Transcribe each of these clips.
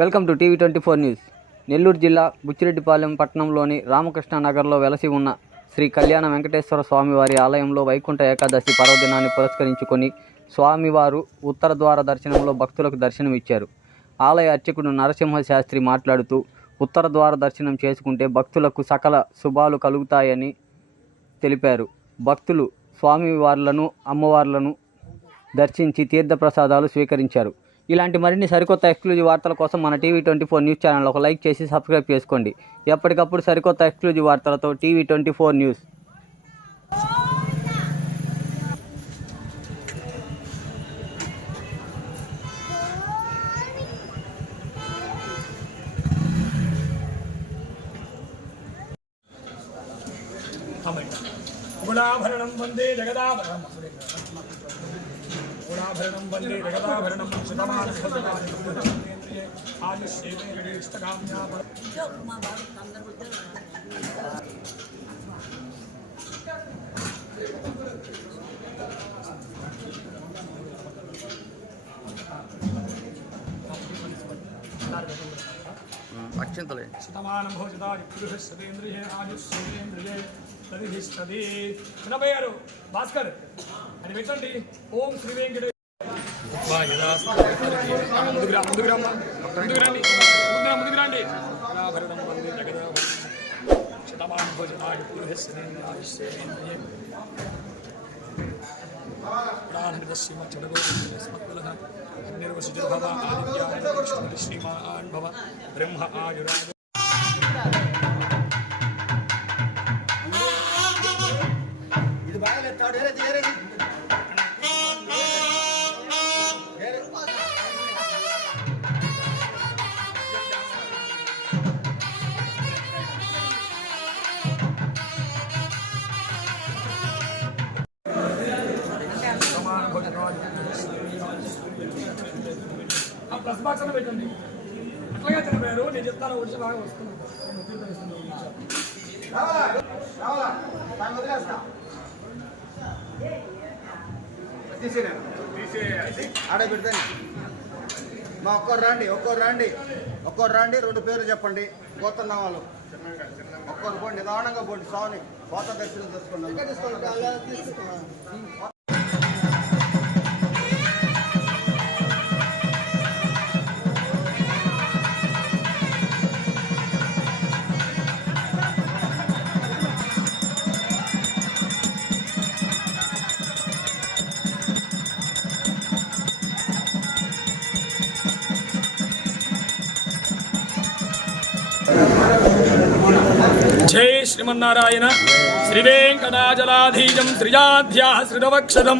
Welcome to TV 24 news. Nellore జిల్లా బుచ్చిరెడ్డిపాలెం పట్టణంలోని రామకృష్ణ నగర్లో వెలసి ఉన్న శ్రీ కళ్యాణ వెంకటేశ్వర స్వామివారి ఆలయంలో వైకుంఠ ఏకాదశి పర్వదినాన్ని పురస్కరించుకొని స్వామివారు ఉత్తర ద్వార దర్శనంలో భక్తులకు దర్శనమిచ్చారు. ఆలయ అర్చకుడు నరసింహ శాస్త్రి మాట్లాడుతూ ఉత్తర ద్వార దర్శనం చేసుకుంటే భక్తులకు సకల శుభాలు కలుగుతాయని తెలిపారు. భక్తులు స్వామివార్లను అమ్మవార్లను దర్శించి తీర్థప్రసాదాలు స్వీకరించారు. ఇలాంటి మరిన్ని సరికొత్త ఎక్స్క్లూజివ్ వార్తల కోసం మన టీవీ 24 న్యూస్ ఛానల్ ఒక లైక్ చేసి సబ్స్క్రైబ్ చేసుకోండి. ఎప్పటికప్పుడు సరికొత్త ఎక్స్క్లూజివ్ వార్తలతో టీవీ 24 న్యూస్. గుణాభరణం వందే జగదాభరణం గుణాభరణం వందే జగదాభరణం ఆయుష్యేష్టకామ్యా అక్షంతలే శతమానం భోజదాది పురుష సతేంద్రియే ఆయుష్యేంద్రియే తదిష్టది. చిన్నబయ్యారు భాస్కర్ అని పెట్టండి. ఓం శ్రీ వెంకట ముందుకు రండి. గుణాభరణం వందే జగదాభరణం శతమానం భోజదాది పురుష సతేంద్రియే ప్రాణనిదస్యమ చడగోస్మత్కులః నిర్వసిజర్భవ ఆదిత్యాయ శ్రీమాన్ భవ బ్రహ్మ ఆయురాయ ఇది బాగా తాడు ఏరే ప్లస్ బాక్స్ అని పెట్టండి. అట్లాగే చనిపోయారు. నేను చెప్తాను వచ్చి బాగా వస్తున్నాను. ఆడ పెడతాను. మా ఒక్కరు రండి 2 పేర్లు చెప్పండి. గోత్రం వాళ్ళు ఒక్కరు పోండి, నిదానంగా పోండి. స్వామి కోత దర్శనం చేసుకోండి. జై శ్రీమన్నారాయణ. శ్రీవేంకటాచలాధీజం శ్రీజాధ్యా శ్రీరవక్షదం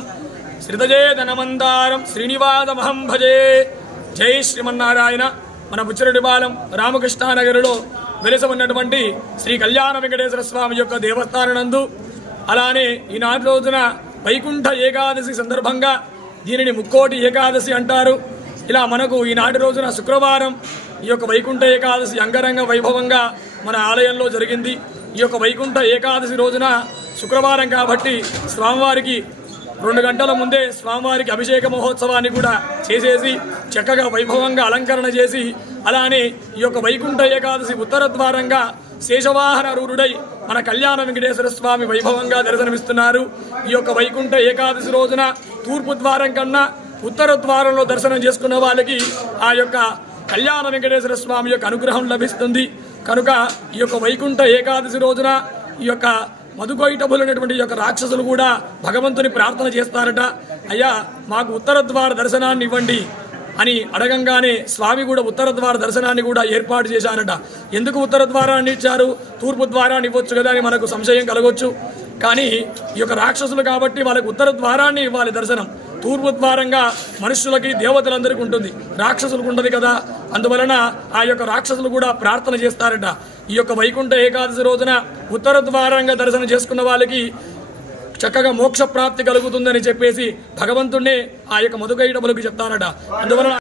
శ్రీతజేదనమందారం శ్రీనివాసమహం భజే. జై శ్రీమన్నారాయణ. మన బుచ్చిరెడ్డిపాలెం రామకృష్ణానగర్లో వెలసి ఉన్నటువంటి శ్రీ కళ్యాణ వెంకటేశ్వర స్వామి యొక్క దేవస్థానం అలానే ఈనాటి రోజున వైకుంఠ ఏకాదశి సందర్భంగా దీనిని ముక్కోటి ఏకాదశి అంటారు. ఇలా మనకు ఈనాటి రోజున శుక్రవారం ఈ యొక్క వైకుంఠ ఏకాదశి అంగరంగ వైభవంగా మన ఆలయంలో జరిగింది. ఈ యొక్క వైకుంఠ ఏకాదశి రోజున శుక్రవారం కాబట్టి స్వామివారికి 2 గంటల ముందే స్వామివారికి అభిషేక మహోత్సవాన్ని కూడా చేసేసి చక్కగా వైభవంగా అలంకరణ చేసి అలానే ఈ యొక్క వైకుంఠ ఏకాదశి ఉత్తర ద్వారంగా శేషవాహన రూఢుడై మన కళ్యాణ వెంకటేశ్వర స్వామి వైభవంగా దర్శనమిస్తున్నారు. ఈ యొక్క వైకుంఠ ఏకాదశి రోజున తూర్పు ద్వారం కన్నా ఉత్తర ద్వారంలో దర్శనం చేసుకున్న వాళ్ళకి ఆ యొక్క కళ్యాణ వెంకటేశ్వర స్వామి యొక్క అనుగ్రహం లభిస్తుంది. కనుక ఈ యొక్క వైకుంఠ ఏకాదశి రోజున ఈ యొక్క మధుకైటభులైనటువంటి ఈ యొక్క రాక్షసులు కూడా భగవంతుని ప్రార్థన చేస్తారట. అయ్యా మాకు ఉత్తర ద్వార దర్శనాన్ని ఇవ్వండి అని అడగంగానే స్వామి కూడా ఉత్తర ద్వార దర్శనాన్ని కూడా ఏర్పాటు చేశారట. ఎందుకు ఉత్తర ద్వారాన్ని ఇచ్చారు, తూర్పు ద్వారాన్ని ఇవ్వచ్చు కదా అని మనకు సంశయం కలగొచ్చు. కానీ ఈ యొక్క రాక్షసులు కాబట్టి వాళ్ళకి ఉత్తర ద్వారాన్ని ఇవ్వాలి దర్శనం. తూర్పు ద్వారంగా మనుషులకి దేవతలందరికీ ఉంటుంది, రాక్షసులకు ఉండదు కదా. అందువలన ఆ యొక్క రాక్షసులు కూడా ప్రార్థన చేస్తారట. ఈ యొక్క వైకుంఠ ఏకాదశి రోజున ఉత్తర ద్వారంగా దర్శనం చేసుకున్న వాళ్ళకి చక్కగా మోక్ష ప్రాప్తి కలుగుతుందని చెప్పేసి భగవంతుణ్ణి ఆ యొక్క మధుకైటములకు చెప్తారట. అందువలన